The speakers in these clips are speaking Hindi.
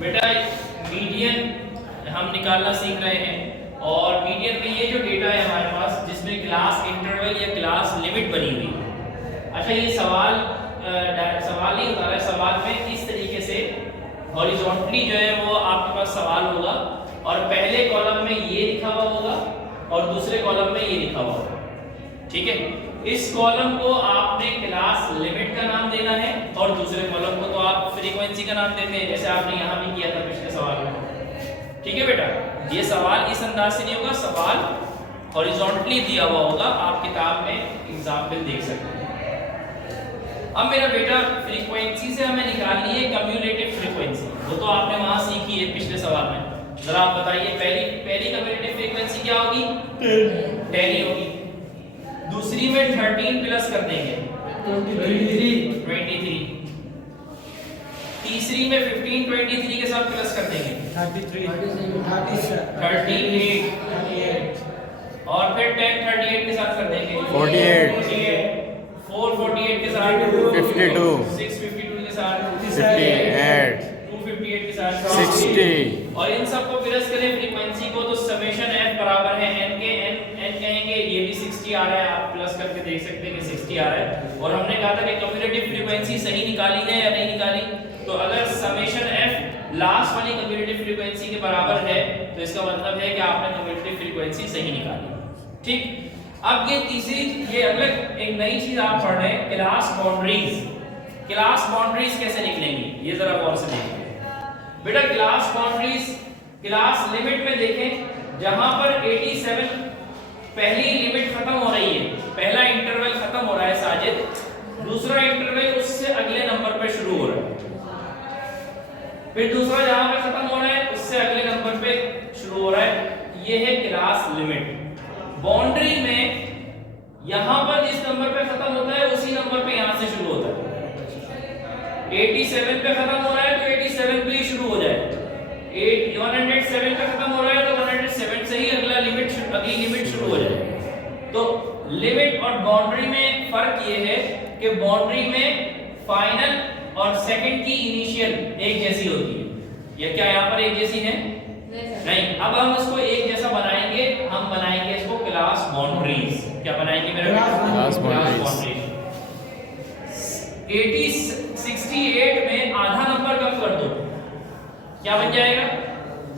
बेटा मीडियन हम निकालना सीख रहे हैं और मीडियन में ये जो डेटा है हमारे पास जिसमें क्लास इंटरवल या क्लास लिमिट बनी हुई है। अच्छा ये सवाल नहीं होता है, सवाल में इस तरीके से हॉरिजॉन्टली जो है वो आपके पास सवाल होगा और पहले कॉलम में ये लिखा हुआ होगा और दूसरे कॉलम में ये लिखा हुआ होगा। ठीक है, इस कॉलम को आपने क्लास लिमिट का नाम देना है और दूसरे कॉलम को तो आप फ्रीक्वेंसी का नाम देते हैं, जैसे आपने यहाँ भी किया था पिछले सवाल में। ठीक है बेटा, ये सवाल इस अंदाज से नहीं होगा, सवाल हॉरिजॉन्टली दिया हुआ होगा, आप किताब में एग्जाम्पल देख सकते हैं। अब मेरा बेटा फ्रीक्वेंसी से हमें निकालनी है कम्युलेटिव फ्रीक्वेंसी, वो तो आपने वहां सीखी है पिछले सवाल में। जरा आप बताइए पहली कम्युलेटिव फ्रीक्वेंसी क्या होगी? 10 ही होगी। दूसरी में 13 प्लस कर देंगे 23। तीसरी में 15 23 के साथ प्लस कर देंगे 38 और फिर 10 38 के साथ कर देंगे 48 4 48 के साथ 52 6 52 के साथ 58 2 58 के साथ 60 और इन सबको प्लस करें फ्रीक्वेंसी को तो समेशन f बराबर है n के n कहेंगे, ये भी 60 आ रहा है, आप प्लस करके देख सकते हैं कि 60 आ रहा है। और हमने कहा था कि कम्युलेटिव फ्रीक्वेंसी सही निकाली है या नहीं निकाली, तो अगर समेशन f लास्ट वाली कम्युलेटिव फ्रीक्वेंसी के बराबर है तो इसका मतलब है कि आपने कम्युलेटिव फ्रीक्वेंसी सही निकाली। ठीक, अब ये तीसरी ये अलग एक नई चीज आप पढ़ रहे हैं, क्लास बाउंड्रीज। क्लास बाउंड्रीज कैसे निकलेंगी ये जरा गौर से देखिए बेटा। क्लास बाउंड्रीज क्लास लिमिट में देखें, जहां पर 87 पहली लिमिट खत्म हो रही है, पहला इंटरवल खत्म हो रहा है साजिद, दूसरा इंटरवल उससे अगले नंबर पे शुरू हो रहा है, फिर दूसरा जहां पे खत्म हो रहा है उससे अगले नंबर पे शुरू हो रहा है, ये है क्लास लिमिट। बाउंड्री में यहां पर जिस नंबर पे खत्म होता है उसी नंबर पे यहां से शुरू होता है। 87 पे खत्म हो रहा है तो 87 पे ही शुरू हो जाए, 107 पे खत्म हो रहा है तो 107 से ही अगली लिमिट शुरू हो जाए। तो लिमिट और बाउंड्री में फर्क ये है कि बाउंड्री में फाइनल और सेकंड की इनिशियल एक जैसी होती है। ये क्या यहाँ पर एक जैसी है? नहीं। अब हम इसको एक जैसा बनाएंगे, हम बनाएंगे इसको क्लास बाउंड्रीज। क्या बनाएंगे मेरा? Class boundaries. 68 में आधा नंबर कम कर दो, क्या बन जाएगा?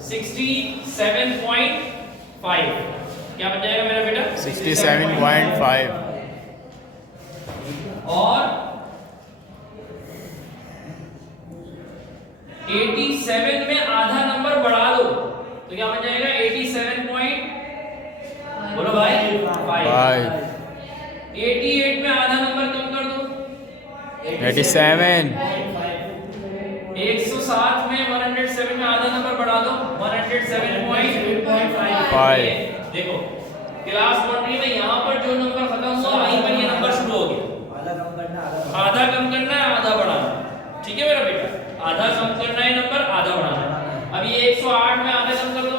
67.5। क्या बन जाएगा मेरा बेटा? 67.5। और 87 में आधा नंबर बढ़ा दो तो क्या बन जाएगा? 87 बोलो भाई 5। 88 में आधा नंबर कम कर दो 87। 107 में 107 में आधा नंबर बढ़ा दो 107.5। देखो क्लास बाउंड्री में यहाँ पर जो नंबर खत्म हुआ वहीं पर ये नंबर शुरू हो गया। आधा कम करना है, आधा बढ़ाना है। ठीक है मेरा बेटा, आधा कम करना है नंबर, आधा बढ़ाना है। अब ये 108 में आधा कम कर दो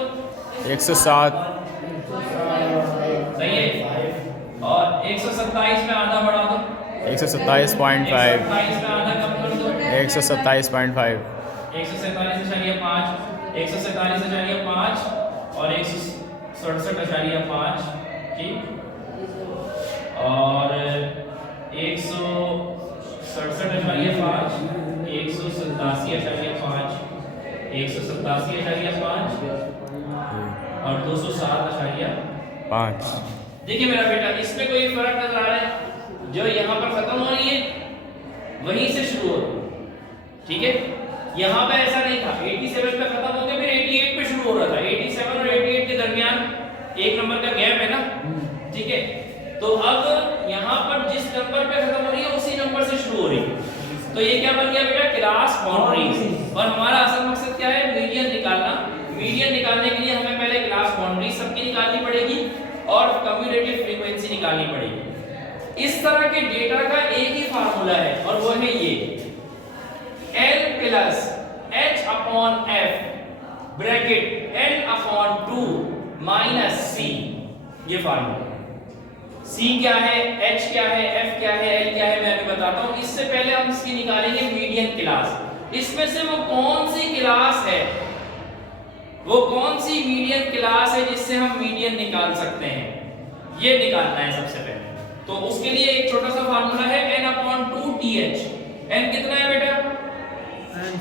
107। सही है। और 127 में आधा बढ़ा दो 127.5। 127 में आधा कम कर दो 127.5। 147.5 147.5 और 167.5। ठीक, और 167.5 187.5 187.5 और 207.5। देखिए मेरा बेटा, इसमें कोई फर्क नजर आ रहा है? जो यहाँ पर खत्म हो रही है वहीं से शुरू हो रही है। ठीक है, यहाँ पे ऐसा नहीं था, 87 पे खत्म हो गया फिर 88 पे शुरू हो रहा था। 87 और 88 के दरमियान एक नंबर का गैप है ना। ठीक है, तो अब यहाँ पर जिस नंबर पे खत्म हो रही है उसी नंबर से शुरू हो रही है। तो ये क्या बन गया बेटा? Class boundaries. और हमारा असल मकसद क्या है? मीडियन निकालना। मीडियन निकालने के लिए हमें पहले क्लास बाउंड्रीज सबकी निकालनी पड़ेगी और कम्युलेटिव फ्रीक्वेंसी निकालनी पड़ेगी। इस तरह के डेटा का एक ही फार्मूला है और वो है ये L plus H/F bracket N/2 minus C। ये फार्मूला। C क्या है, H क्या है, F क्या है, L क्या है, मैं अभी बताता हूँ। इससे पहले हम इसकी निकालेंगे मीडियन क्लास। इसमें से वो कौन सी क्लास है वो कौन सी मीडियन क्लास है जिससे हम मीडियन निकाल सकते हैं, ये निकालना है सबसे पहले। तो उसके लिए एक छोटा सा फार्मूला है n/2th। n कितना है बेटा?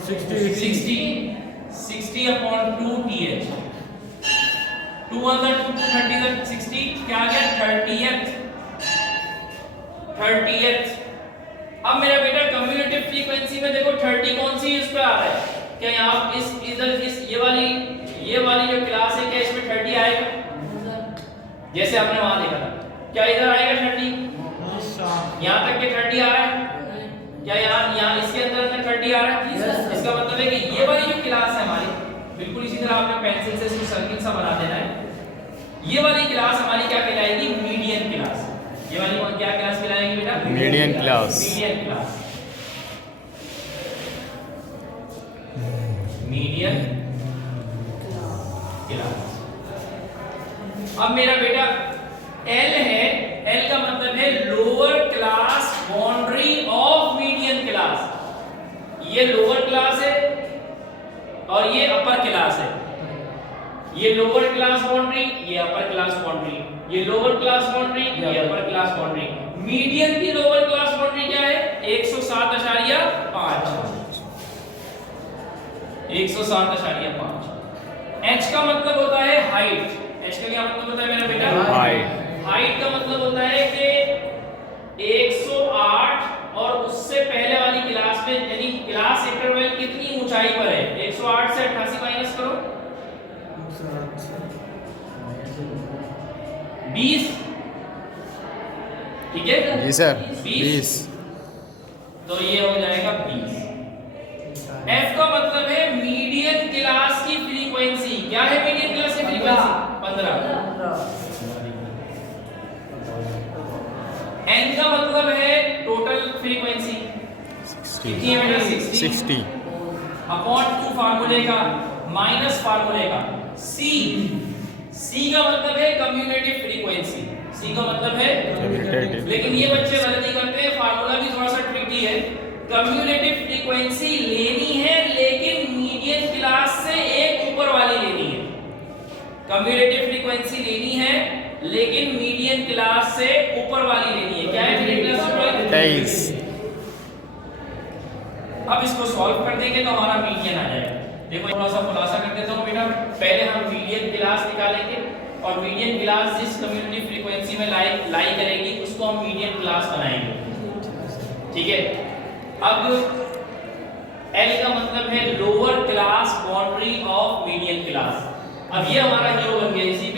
60/2th। 2 अंदर 2 30 60 क्या आ गया? 30th। अब मेरा बेटा कम्युलेटिव फ्रीक्वेंसी में देखो 30 कौन सी इस पे आ रहा है? क्या यहाँ इधर ये वाली जो क्लास है, क्या इसमें 30 आएगा? जैसे आपने वहां देखा था, क्या इधर आएगा 30? यहाँ तक के 30 आ रहा है? क्या यहाँ इसके अंदर 30 आ रहा है? इसका मतलब है कि ये वाली जो क्लास है हमारी, बिल्कुल इसी तरह आपने पेंसिल से इसको सर्किल सा बना देना है। ये वाली क्लास हमारी क्या कहलाएगी? Median class. ये वाली कौन क्या क्लास कहलाएगी बेटा? Median class. Median class. Median class. अब मेरा बेटा L है, L का मतलब है lower class boundary of median class. ये लोअर क्लास है और ये अपर क्लास है। ये लोअर क्लास बाउंड्री, ये अपर क्लास बाउंड्री, ये लोअर क्लास बाउंड्री, ये अपर क्लास बाउंड्री। मीडियन की लोअर क्लास बाउंड्री क्या है? 107.5। 107.5। H का मतलब होता है हाइट। H का क्या मतलब होता है मेरा बेटा? हाइट। हाइट का मतलब होता है कि 108 और उससे पहले वाली क्लास में, यानी क्लास इंटरवल कितनी ऊंचाई पर है? 108 से 88 माइनस करो, 20। ठीक है जी सर। 20। तो ये हो जाएगा 20। F का मतलब है मीडियन क्लास की फ्रीक्वेंसी। क्या है मीडियन क्लास की फ्रीक्वेंसी? 15। N का मतलब है टोटल फ्रीक्वेंसी। कितनी है बेटा? 60 अपॉन 2 फार्मूले का माइनस फार्मूले का C का मतलब है कम्युलेटिव फ्रीक्वेंसी। C का मतलब है कम्युलेटिव। लेकिन ये बच्चे गलती करते हैं, फार्मूला भी थोड़ा सा ट्रिकी है। कम्युलेटिव फ्रीक्वेंसी लेनी है लेकिन मीडियन क्लास से एक ऊपर वाली लेनी है। कम्युलेटिव फ्रीक्वेंसी लेनी है लेकिन मीडियन क्लास से ऊपर वाली लेनी है। क्या है मीडियन क्लास से ऊपर? 23। अब इसको सॉल्व कर देंगे तो हमारा मीडियन आ जाएगा। देखो थोड़ा सा खुलासा कर देता हूँ बेटा। पहले हम मीडियन क्लास निकालेंगे और मीडियन क्लास जिस कम्युलेटिव फ्रीक्वेंसी में लाई करेगी उसको हम मीडियन क्लास बनाएंगे। ठीक है। अब L का मतलब है lower class boundary of median class. अब ये हमारा हीरो बन गया। इसी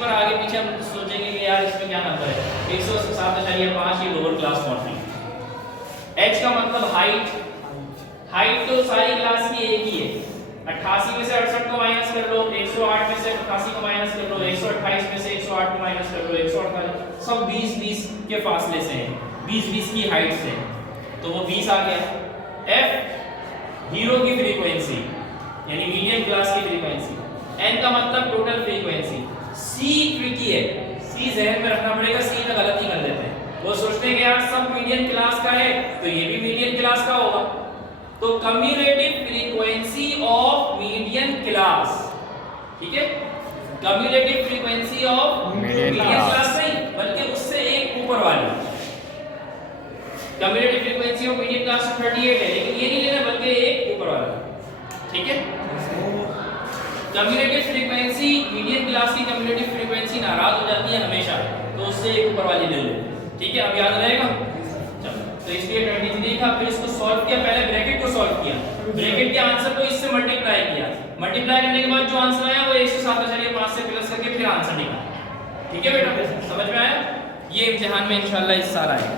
पर आगे पीछे हम सोचेंगे कि यार इसमें क्या नंबर है? 107.5 ये लोअर क्लास बाउंड्री। H का मतलब हाइट। हाइट तो सारी क्लास की एक ही है। 88 में से 68 को माइनस कर लो, 108 में से 88 को माइनस कर लो, 128 में से 108 को माइनस कर लो, 148 सब 20-20 के फासले से हैं, 20-20 की हाइट से, तो वो 20 आ गया। F हीरो की फ्रीक्वेंसी यानी मीडियम क्लास की फ्रीक्वेंसी। N का मतलब टोटल फ्रीक्वेंसी। C ट्रिकी है, C जहन में रखना पड़ेगा, C में गलती कर देते हैं। वो सोचते हैं कि यार सब मीडियम क्लास का है तो ये भी मीडियम क्लास का होगा। तो cumulative frequency of median class, ठीक है, cumulative frequency of median class नहीं बल्कि उससे एक ऊपर वाली। Cumulative frequency of median class 38 है लेकिन ये नहीं लेना बल्कि एक ऊपर वाला। ठीक है। कम्युलेटिव फ्रीक्वेंसी मीडियन क्लास की कम्युलेटिव फ्रीक्वेंसी नाराज हो जाती है हमेशा, तो उससे एक ऊपर वाली ले लो। ठीक है, अब याद रहेगा। तो इसलिए 23 का फिर इसको सॉल्व किया, पहले ब्रैकेट को सॉल्व किया, ब्रैकेट के आंसर को इससे मल्टीप्लाई किया, मल्टीप्लाई करने के बाद जो आंसर आया वो 107.5 से प्लस करके फिर आंसर निकाला। ठीक है बेटा, समझ में आया? ये इम्तिहान में इंशाल्लाह इस साल आएगा।